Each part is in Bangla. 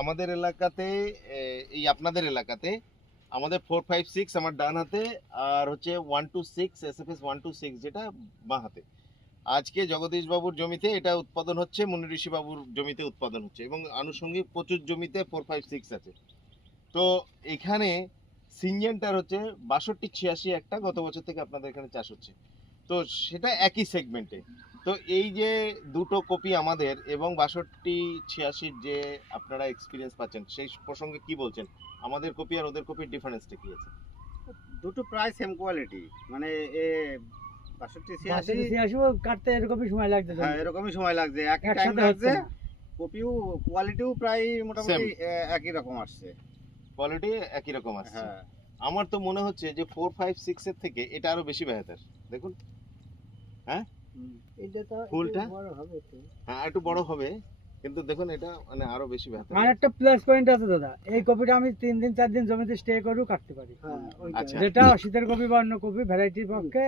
আমাদের এলাকাতে এই আপনাদের এলাকাতে আমাদের 456 আমার ডান হাতে, আর হচ্ছে 126 SFS 126 যেটা বাঁ হাতে। আজকে জগদীশ বাবুর জমিতে এটা উৎপাদন হচ্ছে, মুনি ঋষি বাবুর জমিতে উৎপাদন হচ্ছে, এবং আনুষঙ্গিক প্রচুর জমিতে 456 আছে। তো এখানে সিনজেন্টার হচ্ছে 6286 একটা গত বছর থেকে আপনাদের এখানে চাষ হচ্ছে। তো সেটা একই সেগমেন্টে। তো এই যে দুটো কপি আমাদের এবং 6286 যে আপনারা এক্সপিরিয়েন্স পাচ্ছেন, সেই প্রসঙ্গে কি বলছেন? আমাদের কপি আর ওদের কপির ডিফারেন্সটা কি আছে? দুটো প্রায় সেম কোয়ালিটি, মানে এ 62-86 86 কাটতে এরকমই সময় লাগছে। হ্যাঁ এরকমই সময় লাগছে, একই টাইম একসাথে লাগছে। হচ্ছে না। কপিও কোয়ালিটিও প্রায় মোটামুটি একই রকম আসছে। কোয়ালিটি একই রকম আসছে। হ্যাঁ আমার তো মনে হচ্ছে যে 456 এর থেকে এটা আরো বেশি বেহতর। দেখুন, হ্যাঁ এটা তো ফুলটা? বড় হবে তো। হ্যাঁ একটু বড় হবে, কিন্তু দেখুন এটা মানে আরো বেশি বেহতর। আর একটা প্লাস পয়েন্ট আছে দাদা, এই কপিটা আমি 3 দিন 4 দিন জমিতে স্টে করেও কাটতে পারি। আচ্ছা, যেটা শীতের কপি বা অন্য কপি ভ্যারাইটির পক্ষে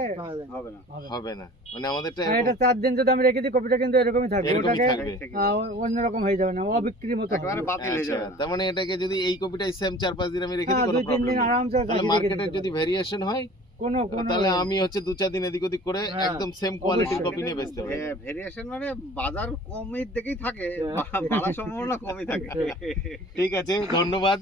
হবে না। হবে না, মানে আমাদেরটা আর এটা 4 দিন যদি আমি রেখে দিই কপিটা কিন্তু এরকমই থাকবে, এরকমই ওটাকে থাকবে। অন্যরকম হয়ে যাবে না, অবিক্রির মতো একেবারে হবে। বাতিল হয়ে আচ্ছা, যাবে না। তার মানে এটাকে যদি এই কপিটাই সেম 4-5 দিন আমি রেখে দিই, হ্যাঁ, কোনো 2-3 প্রবলেম দিন নেই। আরামসে তাহলে রেখে মার্কেটের দিতে যদি পারি। ভেরিয়েশন হয়, কোনো তাহলে আমি হচ্ছে 2-4 দিন এদিক ওদিক করে হ্যাঁ, একদম সেম কোয়ালিটির অবশ্যই। কপি নিয়ে বেচতে পারি। ভেরিয়েশন মানে বাজার কমের দিকেই থাকে, হ্যাঁ। বাড়ার সম্ভাবনা কমই থাকে। ঠিক আছে, ধন্যবাদ।